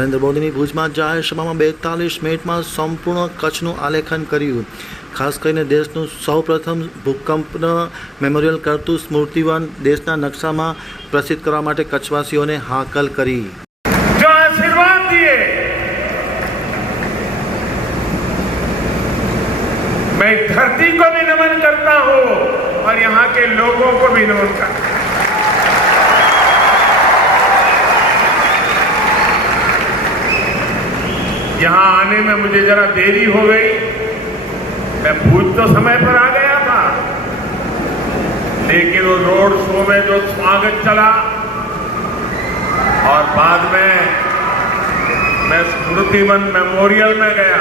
નરેન્દ્ર મોદીની ભુજમાં જાહેર સભામાં 42 મિનિટમાં સંપૂર્ણ કચ્છનું આલેખન કર્યું. ખાસ કરીને દેશનું સૌપ્રથમ ભૂકંપના મેમોરિયલ કરતું સ્મૃતિવન દેશના નકશામાં પ્રસિદ્ધ કરવા માટે કચ્છવાસીઓને હાકલ કરી. जो आशीर्वाद दिए, मैं धरती को भी नमन करता हूं और यहां के लोगों को भी नमन करता हूं. यहां आने में मुझे जरा देरी हो गई. मैं भूज तो समय पर आ गया था, लेकिन वो रोड शो में जो स्वागत चला और बाद में मैं स्मृतिवन मेमोरियल में गया,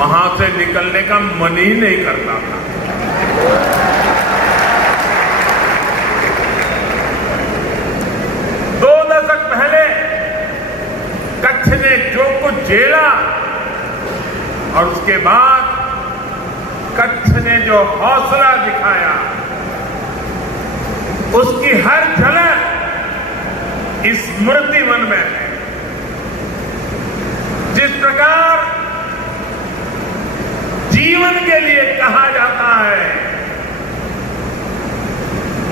वहां से निकलने का मन ही नहीं करता था. दो दशक पहले कच्छ ने जो कुछ झेला और उसके बाद कच्छ ने जो हौसला दिखाया, उसकी हर झलक इस स्मृतिवन में है. जिस प्रकार जीवन के लिए कहा जाता है,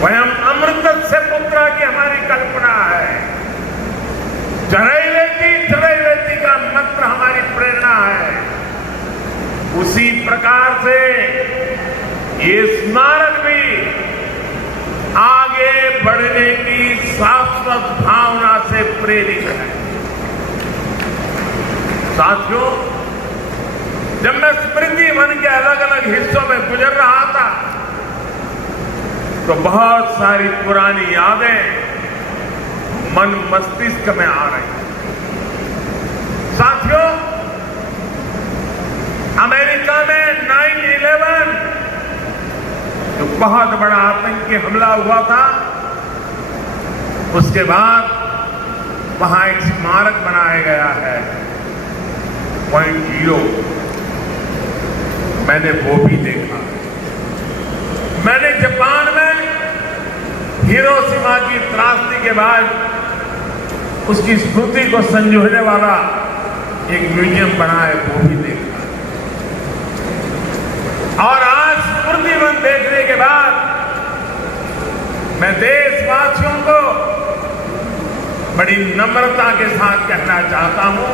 वयम अमृतस्य पुत्रा की हमारी कल्पना है. जरैवेति का मंत्र हमारी प्रेरणा है. उसी प्रकार से ये स्मारक भी आगे बढ़ने की शाश्वत भावना से प्रेरित है. साथियों, जब मैं स्मृति वन के अलग अलग हिस्सों में गुजर रहा था, तो बहुत सारी पुरानी यादें मन मस्तिष्क में आ रही. साथियों, अमेरिका में 9/11 जो बहुत बड़ा आतंकी हमला हुआ था, उसके बाद वहां एक स्मारक बनाया गया है, पॉइंट 0. मैंने वो भी देखा. मैंने जापान में हिरोशिमा की त्रासदी के बाद उसकी स्मृति को संजोने वाला एक म्यूजियम बना है, वो भी देखा. और आज स्मृतिवन देखने के बाद मैं देशवासियों को बड़ी नम्रता के साथ कहना चाहता हूं,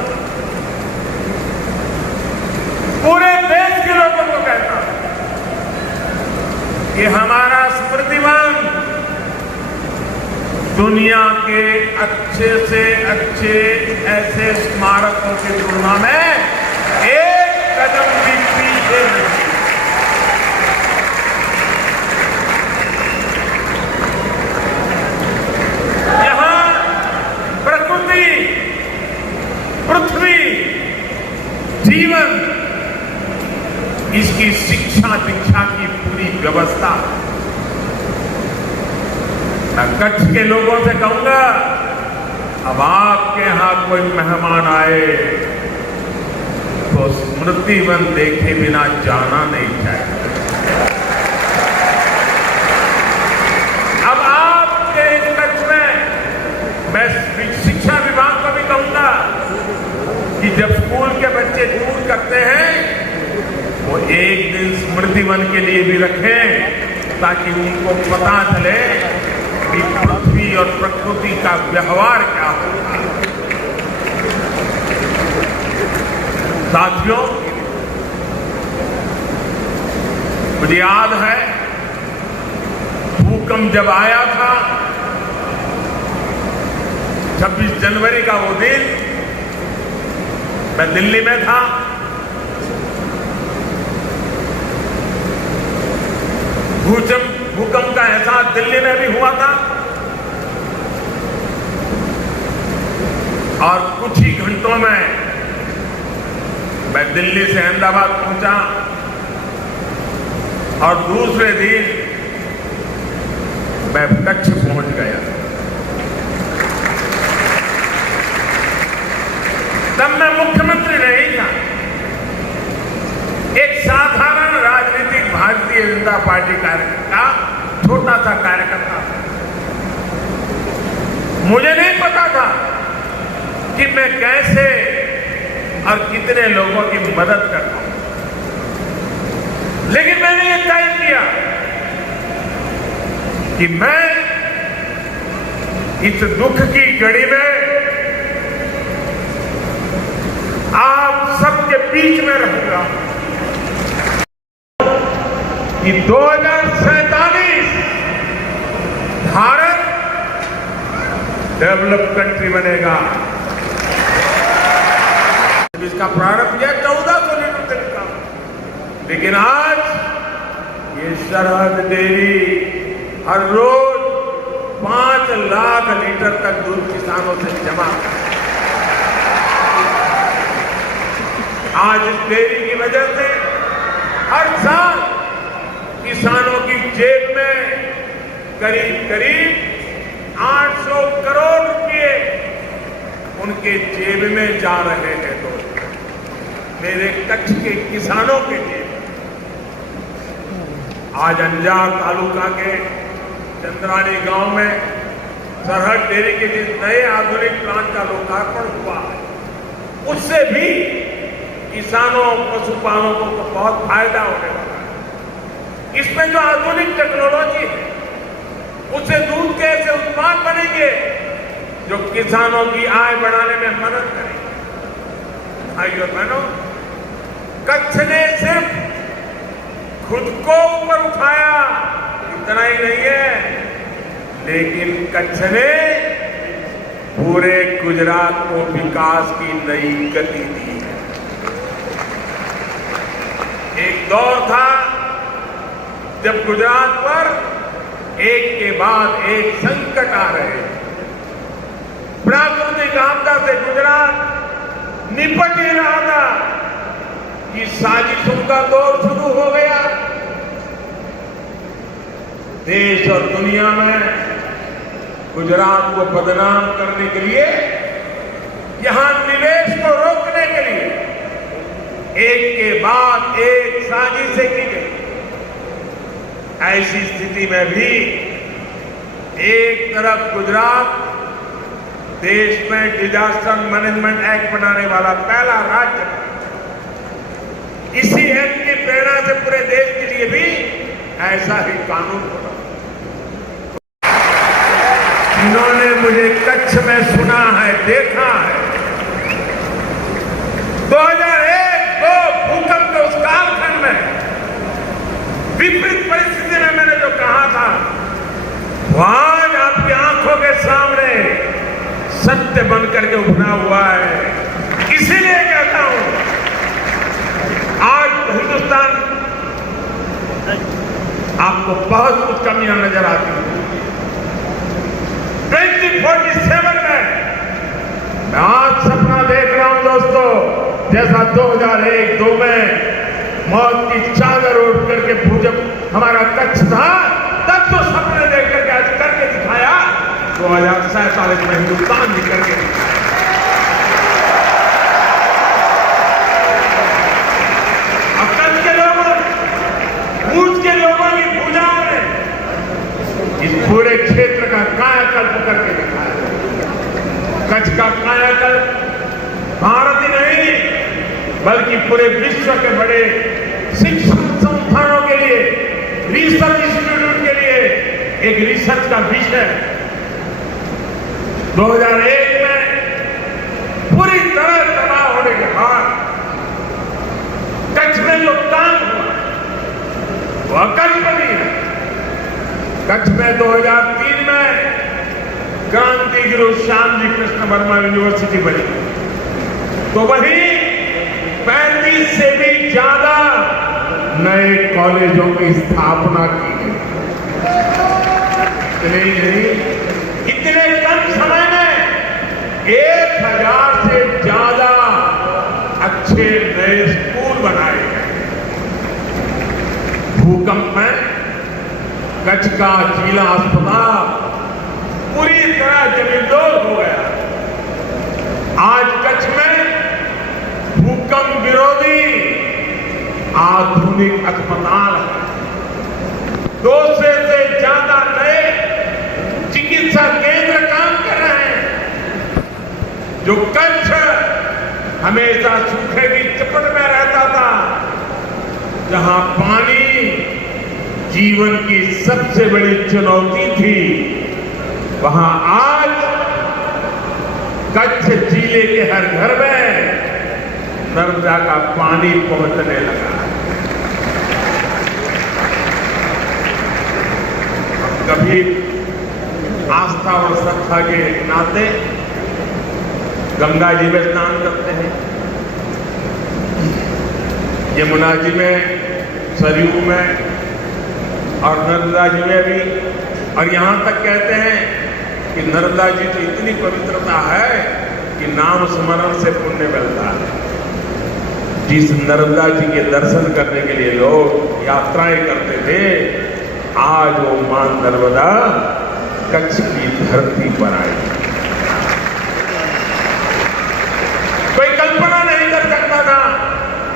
पूरे देश के लोगों को कहता हूं कि हमारा स्मृतिवन दुनिया के अच्छे से अच्छे ऐसे स्मारकों की तुलना में एक कदम भी पीछे नहीं. यहां प्रकृति, पृथ्वी, जीवन, इसकी शिक्षा दीक्षा की पूरी व्यवस्था. मैं कच्छ के लोगों से कहूंगा, अब आपके यहां कोई मेहमान आए तो स्मृतिवन देखे बिना जाना नहीं चाहिए. अब आपके कच्छ में मैं शिक्षा विभाग को भी कहूंगा कि जब स्कूल के बच्चे टूर करते हैं, वो एक दिन स्मृतिवन के लिए भी रखें, ताकि उनको पता चले कि पृथ्वी और प्रकृति का व्यवहार क्या होता है. साथियों, मुझे याद है भूकंप जब आया था 26 जनवरी का वो दिन, मैं दिल्ली में था. भूकंप का एहसास दिल्ली में भी हुआ था और कुछ ही घंटों में मैं दिल्ली से अहमदाबाद पहुंचा और दूसरे दिन मैं कच्छ पहुंच गया. तब मैं मुख्यमंत्री नहीं था, एक साधारण राजनीतिक भारतीय जनता पार्टी कार्यकर्ता, छोटा सा कार्यकर्ता. मुझे नहीं पता था कि मैं कैसे और कितने लोगों की मदद करता हूं। लेकिन मैंने ये तय किया कि मैं इस दुख की घड़ी में आप सबके बीच में रहूंगा कि 2047 भारत डेवलप कंट्री बनेगा। इसका प्रारंभ किया 1400 लीटर तेल का, लेकिन आज ये सरहद डेयरी हर रोज 5 लाख लीटर तक दूध किसानों से जमा करता है। आज इस डेयरी की वजह से हर साल किसानों की जेब में करीब करीब 800 करोड़ रुपए उनके जेब में जा रहे हैं। तो मेरे कच्छ के किसानों के लिए आज अंजार तालुका के चंद्रानी गांव में सरहद डेयरी के जिस नए आधुनिक प्लांट का लोकार्पण हुआ है, उससे भी किसानों पशुपालकों को बहुत फायदा होने वाला है। इसमें जो आधुनिक टेक्नोलॉजी है, उससे दूध के ऐसे उत्पाद बनेंगे जो किसानों की आय बढ़ाने में मदद करेंगे। भाइयों और बहनों, कच्छ ने सिर्फ खुद को ऊपर उठाया इतना ही नहीं है, लेकिन कच्छ ने पूरे गुजरात को विकास की नई गति दी है। एक दौर था जब गुजरात पर एक के बाद एक संकट आ रहे थे। प्राकृतिक आपदा से गुजरात निपट ही रहा था कि साजिशों का दौर शुरू हो गया। देश और दुनिया में गुजरात को बदनाम करने के लिए, यहां निवेश को रोकने के लिए एक के बाद एक साजिशें की गई। ऐसी स्थिति में भी एक तरफ गुजरात देश में डिजास्टर मैनेजमेंट एक्ट बनाने वाला पहला राज्य, इसी एक्ट की प्रेरणा से पूरे देश के लिए भी ऐसा ही कानून बना। जिन्होंने मुझे कच्छ में सुना है, देखा है, 2001-2 भूकंप के उस कालखंड में विपरीत परिस्थिति में मैंने जो कहा था, वो आज आपकी आंखों के सामने सत्य बनकर के उभरा हुआ है। इसीलिए कहता हूं, आज हिंदुस्तान आपको बहुत कुछ कमियां नजर आती हैं। 2047 में मैं आज सपना देख रहा हूं दोस्तों, जैसा 2001-2 में मौत की चादर ओढ़ करके भूजब हमारा कच्छ था, तब तो सपने देख करके आज करके दिखाया। 2047 में हिंदुस्तान भी करके दिखाया। अब कच्छ के लोगों, भूज के लोगों की भुजाओं ने इस पूरे क्षेत्र का कायाकल्प करके दिखाया। कच्छ का कायाकल्प भारत ही नहीं बल्कि पूरे विश्व के बड़े शिक्षण संस्थानों के लिए, रिसर्च इंस्टीट्यूट के लिए एक रिसर्च का विषय। 2001 में पूरी तरह तबाह होने के बाद कच्छ में जो काम हुआ वो अकल्पनीय है। कच्छ में 2003 में क्रांति गुरु श्यामजी कृष्ण वर्मा यूनिवर्सिटी बनी, तो वहीं 35 से भी ज्यादा नए कॉलेजों की स्थापना की गई। इतने ही नहीं, इतने कम समय में 1000 से ज्यादा अच्छे नए स्कूल बनाए गए। भूकंप में कच्छ का जिला अस्पताल पूरी तरह जमींदोज हो गया। आज कच्छ में भूकंप विरोधी आधुनिक अस्पताल है। 200 से ज्यादा नए चिकित्सा केंद्र काम कर रहे हैं, जो कच्छ हमेशा सूखे की चपेट में रहता था, जहां पानी जीवन की सबसे बड़ी चुनौती थी, वहां आज कच्छ जिले के हर घर में नर्मदा का पानी पहुंचने लगा है। कभी आस्था और श्रद्धा के नाते गंगा जी में स्नान करते हैं, यमुना जी में, सरयू में और नर्मदा जी में भी। और यहां तक कहते हैं कि नर्मदा जी तो इतनी पवित्रता है कि नाम स्मरण से पुण्य मिलता है। जिस नर्मदा जी के दर्शन करने के लिए लोग यात्राएं करते थे, आज वो मां नर्मदा कच्छ की धरती पर आई। कोई कल्पना नहीं कर सकता था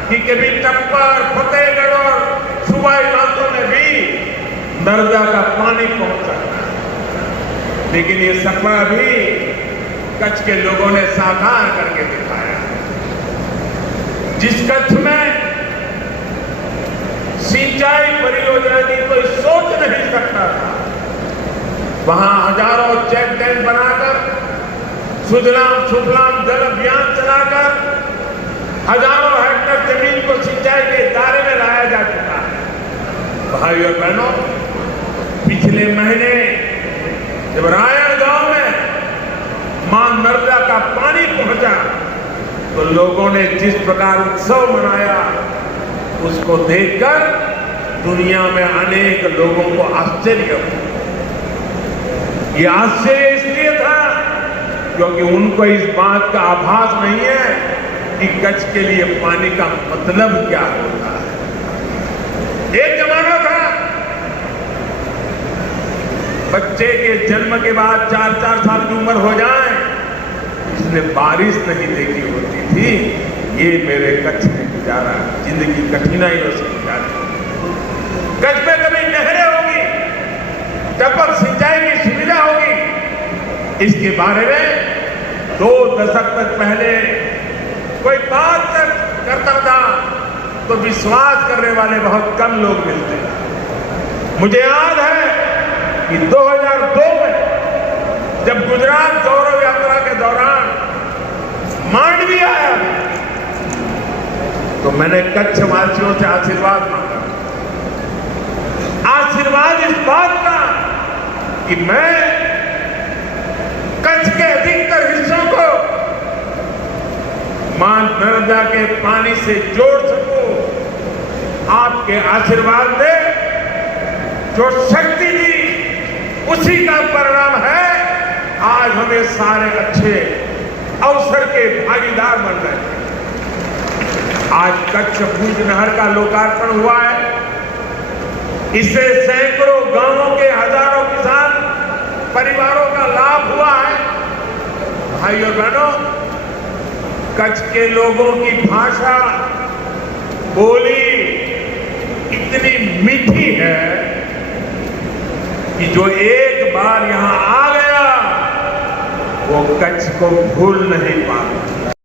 कि कभी टप्पर, फतेहगढ़ और सूबाई इलाकों में भी नर्मदा का पानी पहुंच सकता है। लेकिन ये सपना भी कच्छ के लोगों ने साकार करके दिखाया। जिस कच्छ में सिंचाई परियोजना की कोई सोच नहीं सकता था, वहां हजारों चेक डैम बनाकर, सुजलाम सुफलाम जल अभियान चलाकर हजारों हेक्टेयर जमीन को सिंचाई के दायरे में लाया जा चुका है। भाई और बहनों, पिछले महीने जब रायण गांव में मां नर्मदा का पानी पहुंचा, तो लोगों ने जिस प्रकार उत्सव मनाया, उसको देखकर दुनिया में अनेक लोगों को आश्चर्य हुआ। ये आश्चर्य इसलिए था क्योंकि उनको इस बात का आभास नहीं है कि कच्छ के लिए पानी का मतलब क्या होता है। एक जमाना था, बच्चे के जन्म के बाद 4-4 साल की उम्र हो जाए, जिसने बारिश नहीं देखी होती थी, ये मेरे कच्छ में गुजारा, जिंदगी कठिनाइयों से गुजारी। कच्छ में कभी नहरें होगी, टपक सिंचाई की सुविधा होगी, इसके बारे में 2 दशक तक पहले कोई बात तक करता था तो विश्वास करने वाले बहुत कम लोग मिलते हैं। मुझे याद है कि 2002 में जब गुजरात गौरव यात्रा के दौरान मांडवी आया, तो मैंने कच्छ वासियों से आशीर्वाद मांगा। आशीर्वाद इस बात का कि मैं कच्छ के अधिकतर हिस्सों को मां नर्मदा के पानी से जोड़ सकूं। आपके आशीर्वाद ने जो शक्ति दी, उसी का परिणाम है आज हमें सारे अच्छे अवसर के भागीदार बन रहे हैं। आज कच्छ भुज नहर का लोकार्पण हुआ है। इससे सैकड़ों गांवों के हजारों किसान परिवारों का लाभ हुआ है। भाइयों और बहनों, कच्छ के लोगों की भाषा, बोली इतनी मीठी है कि जो एक बार यहां आ गया, वो कच्छ को भूल नहीं पाता।